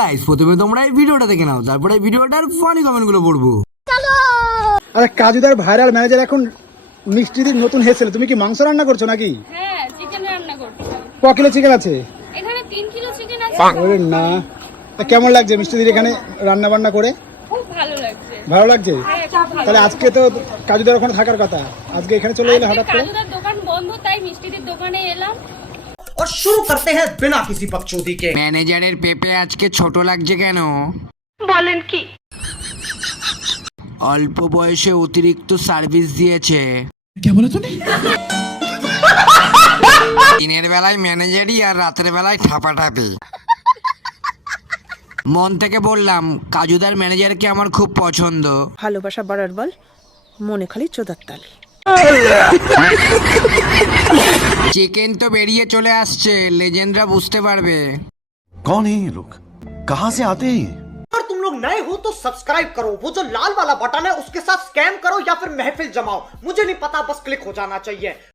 Guys, প্রথমে তোমরা এই ভিডিওটা দেখে নাও, তারপরে এই ভিডিওটার ফানি কমেন্ট গুলো পড়বো। আরে কাজুদার ভাইরাল ম্যানেজার এখন মিষ্টিদির নতুন হেসেল, তুমি কি মাংস রান্না করছো নাকি? হ্যাঁ, চিকেন রান্না করছি। ক কিলো চিকেন আছে? এখানে 3 কিলো চিকেন আছে। ওরে না, তা কেমন লাগছে মিষ্টিদির এখানে রান্না বান্না করে? খুব ভালো লাগছে। ভালো লাগছে? হ্যাঁ, খুব ভালো। তাহলে আজকে তো কাজুদার ওখানে থাকার কথা, আজকে এখানে চলে এলে হঠাৎ করে? কাজুদার দোকান বন্ধ, তাই মিষ্টিদের দোকানে এলাম। और शुरू करते हैं बिना किसी बकचोदी के। ম্যানেজারের পেপে আজকে ছোট লাগছে কেন? বলেন কি? অল্প বয়সে অতিরিক্ত সার্ভিস দিয়েছে। দিনের বেলায় ম্যানেজারই আর রাতের বেলায় ঠাপাঠাপি। মন থেকে বললাম, কাজুদার ম্যানেজারকে আমার খুব পছন্দ। ভালোবাসা বাড়ার বল, মনে খালি চোদার তাল। চিকেন তো বেরিয়ে চলে আসছে, লেজেন্ডরা বুঝতে পারবে। कौन है ये लोग, कहाँ से आते हैं ये? अगर तुम लोग नए हो तो सब्सक्राइब करो, वो जो लाल वाला बटन है उसके साथ स्कैम करो या फिर महफिल जमाओ, मुझे नहीं पता, बस क्लिक हो जाना चाहिए।